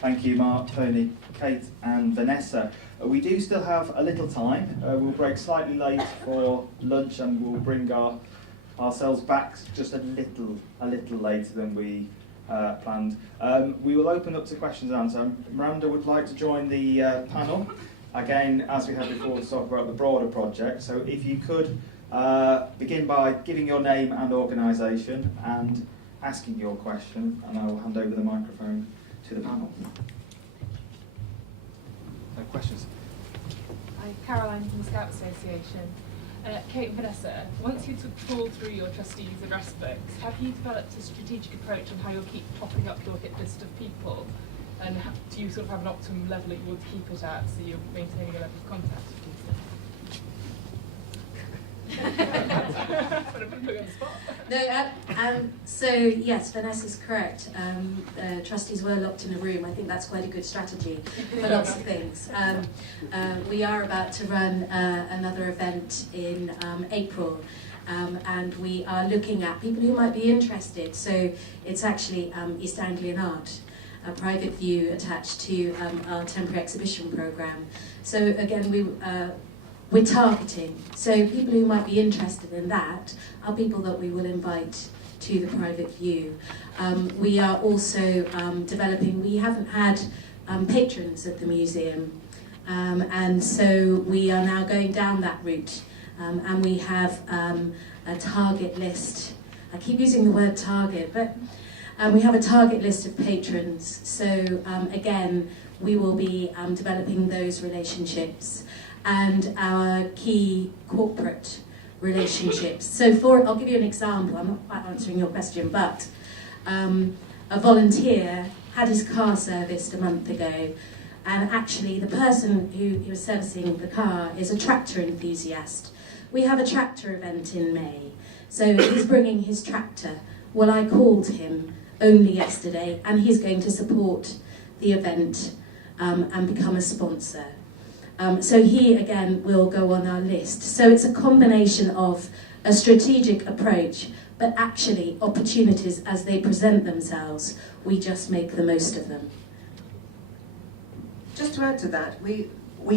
Thank you, Mark, Tony, Kate and Vanessa. We do still have a little time. We'll break slightly late for lunch and we'll bring ourselves back just a little later than we planned. We will open up to questions and answers. Miranda would like to join the panel, again, as we had before, to talk about the broader project. So if you could begin by giving your name and organisation and asking your question, and I will hand over the microphone to the panel. Questions? Hi, Caroline from the Scout Association. Kate and Vanessa, once you trawl through your trustees' address books, have you developed a strategic approach on how you'll keep topping up your hit list of people? And do you sort of have an optimum level that you want to keep it at, so you're maintaining a level of contact? No, so yes, Vanessa's correct. Trustees were locked in a room. I think that's quite a good strategy for lots of things. We are about to run another event in April, and we are looking at people who might be interested. So it's actually East Anglian Art, a private view attached to our temporary exhibition programme. So again, we're targeting. So people who might be interested in that are people that we will invite to the private view. We are also developing, we haven't had patrons at the museum, and so we are now going down that route, and we have a target list. I keep using the word target, but we have a target list of patrons. So again, we will be developing those relationships and our key corporate relationships. So I'll give you an example. I'm not quite answering your question, but a volunteer had his car serviced a month ago, and actually the person who was servicing the car is a tractor enthusiast. We have a tractor event in May, so he's bringing his tractor. Well, I called him only yesterday, and he's going to support the event and become a sponsor. So he, again, will go on our list. So it's a combination of a strategic approach, but actually opportunities as they present themselves, we just make the most of them. Just to add to that, we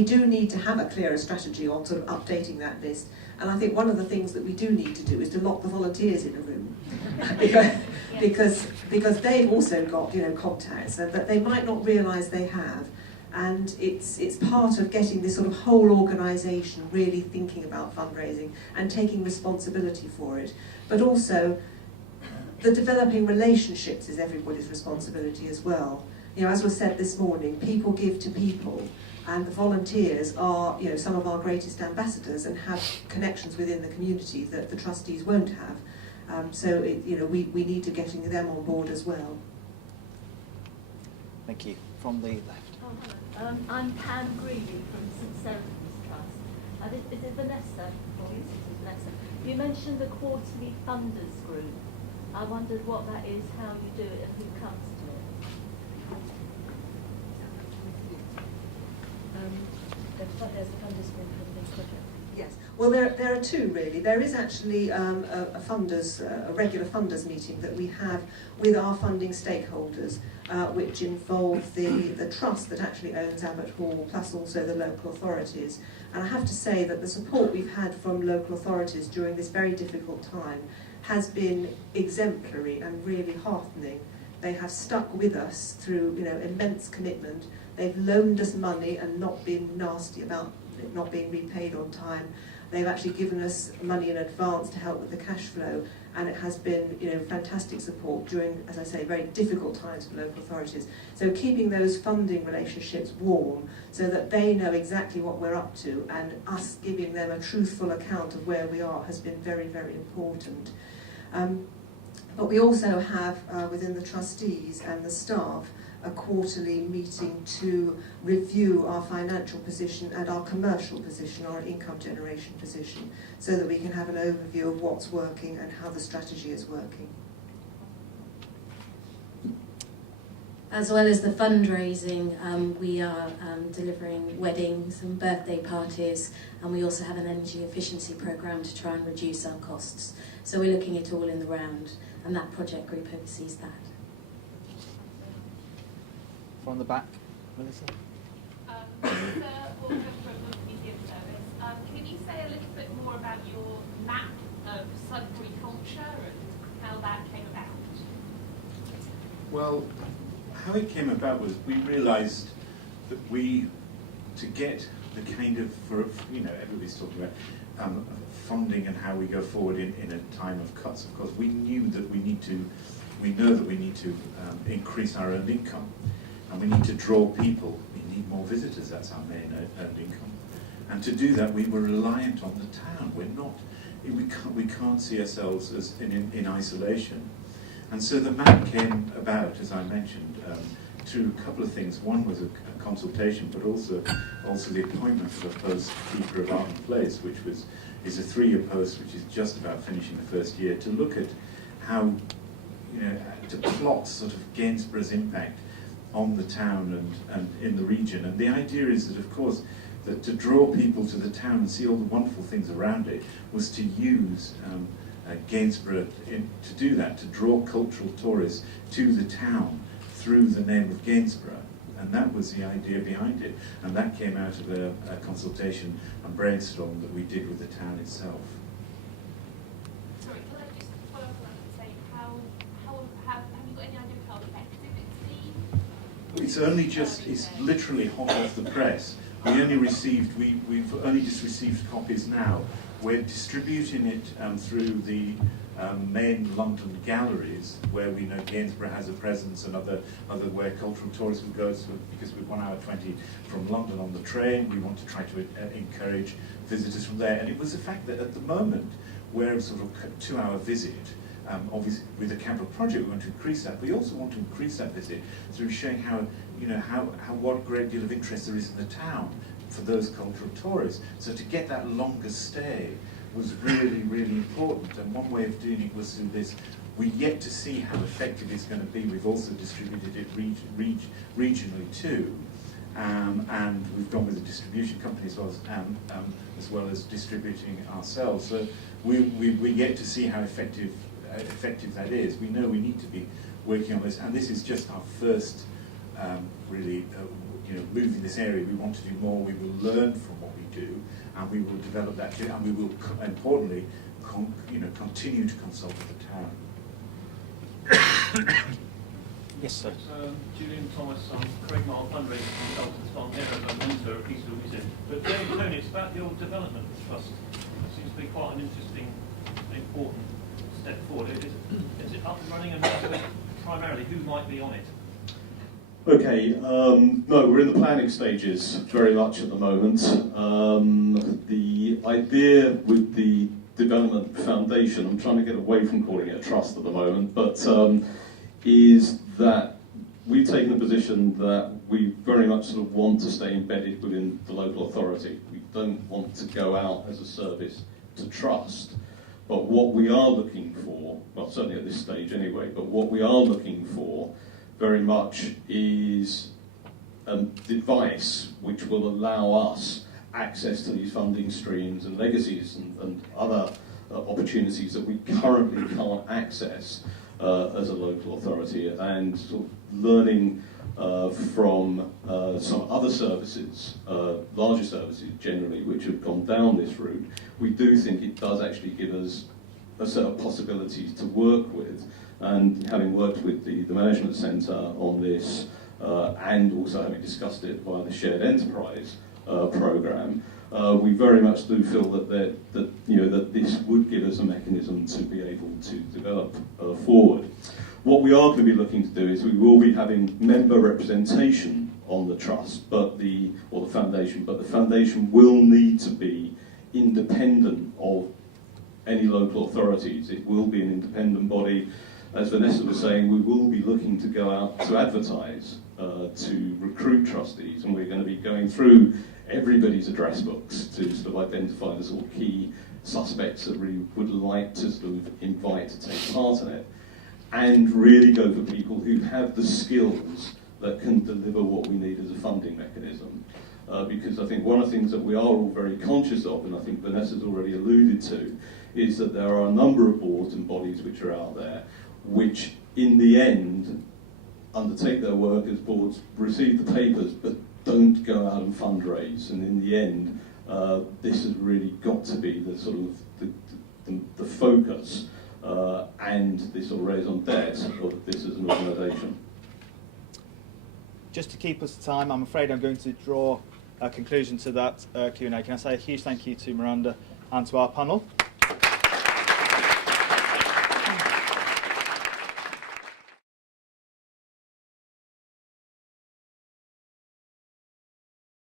do need to have a clearer strategy on sort of updating that list. And I think one of the things that we do need to do is to lock the volunteers in a room, because they've also got contacts that they might not realise they have. And it's part of getting this sort of whole organisation really thinking about fundraising and taking responsibility for it. But also, the developing relationships is everybody's responsibility as well. As was said this morning, people give to people, and the volunteers are some of our greatest ambassadors and have connections within the community that the trustees won't have. So we need to getting them on board as well. Thank you. From the left. I'm Pam Greeley from St Seraphim's Trust. Is it Vanessa? Vanessa. You mentioned the quarterly funders group. I wondered what that is, how you do it, and who comes to it. There's a funders group for this project. Yes. Well, there are two really. There is actually a regular funders meeting that we have with our funding stakeholders, which involve the trust that actually owns Abbott Hall, plus also the local authorities. And I have to say that the support we've had from local authorities during this very difficult time has been exemplary and really heartening. They have stuck with us through immense commitment. They've loaned us money and not been nasty about it not being repaid on time. They've actually given us money in advance to help with the cash flow, and it has been fantastic support during, as I say, very difficult times for local authorities. So keeping those funding relationships warm so that they know exactly what we're up to, and us giving them a truthful account of where we are, has been very, very important. But we also have within the trustees and the staff a quarterly meeting to review our financial position and our commercial position, our income generation position, so that we can have an overview of what's working and how the strategy is working. As well as the fundraising, we are delivering weddings and birthday parties, and we also have an energy efficiency programme to try and reduce our costs. So we're looking at all in the round, and that project group oversees that. from the back, Melissa. Vanessa Walker from the Museum Service. Can you say a little bit more about your map of Sudbury culture and how that came about? Well, how it came about was we realised that to get the kind of, everybody's talking about funding and how we go forward in a time of cuts. Of course, we know that we need to increase our earned income, and we need to draw people. We need more visitors. That's our main earned income. And to do that, we were reliant on the town. We can't see ourselves as in isolation. And so the map came about, as I mentioned, through a couple of things. One was a consultation, but also the appointment of a post keeper of art and place, which is a 3-year post, which is just about finishing the first year, to look at how, to plot sort of Gainsborough's impact on the town and in the region. And the idea is that, of course, that to draw people to the town and see all the wonderful things around it was to use Gainsborough to do that, to draw cultural tourists to the town through the name of Gainsborough. And that was the idea behind it. And that came out of a consultation and brainstorm that we did with the town itself. Sorry, can I just follow up on that and say have you got any idea of how effective it's been? It's only it's literally hot off the press. We've only just received copies now. We're distributing it through the main London galleries, where we know Gainsborough has a presence, and other where cultural tourism goes, because we're 1 hour 20 from London on the train. We want to try to encourage visitors from there. And it was the fact that at the moment, we're a sort of 2-hour visit. Obviously, with the capital project, we want to increase that. We also want to increase that visit through showing how what great deal of interest there is in the town for those cultural tourists. So to get that longer stay was really, really important. And one way of doing it was through this. We're yet to see how effective it's going to be. We've also distributed it regionally too. And we've gone with a distribution company as well as distributing ourselves. So we're yet to see how effective that is. We know we need to be working on this, and this is just our first move in this area. We want to do more. We will learn from what we do, and we will develop that too, and we will importantly continue to consult with the town. Yes, sir. Julian Thomas, Craig Mile fundraising consultants fund here as a mentor of Peaceful Museum. But Tony, it's about your development trust. It seems to be quite an interesting, important step forward. Is it up and running, and primarily who might be on it? Okay, no, we're in the planning stages very much at the moment. The idea with the development foundation, I'm trying to get away from calling it a trust at the moment, but is that we've taken a position that we very much sort of want to stay embedded within the local authority. We don't want to go out as a service to trust. But what we are looking for, well, certainly at this stage anyway, but what we are looking for very much is advice which will allow us access to these funding streams and legacies and other opportunities that we currently can't access as a local authority, and sort of learning from some other services, larger services generally, which have gone down this route. We do think it does actually give us a set of possibilities to work with, and having worked with the management centre on this, and also having discussed it via the shared enterprise programme, we very much do feel that this would give us a mechanism to be able to develop forward. What we are going to be looking to do is we will be having member representation on the trust, or the foundation, but the foundation will need to be independent of any local authorities. It will be an independent body. As Vanessa was saying, we will be looking to go out to advertise, to recruit trustees, and we're going to be going through everybody's address books to sort of identify the sort of key suspects that we would like to sort of invite to take part in it, and really go for people who have the skills that can deliver what we need as a funding mechanism. Because I think one of the things that we are all very conscious of, and I think Vanessa's already alluded to, is that there are a number of boards and bodies which are out there, which in the end undertake their work as boards, receive the papers, but don't go out and fundraise. And in the end, this has really got to be the sort of the focus and the sort of raison d'etre of this as an organisation. Just to keep us to time, I'm afraid I'm going to draw a conclusion to that Q&A. Can I say a huge thank you to Miranda and to our panel.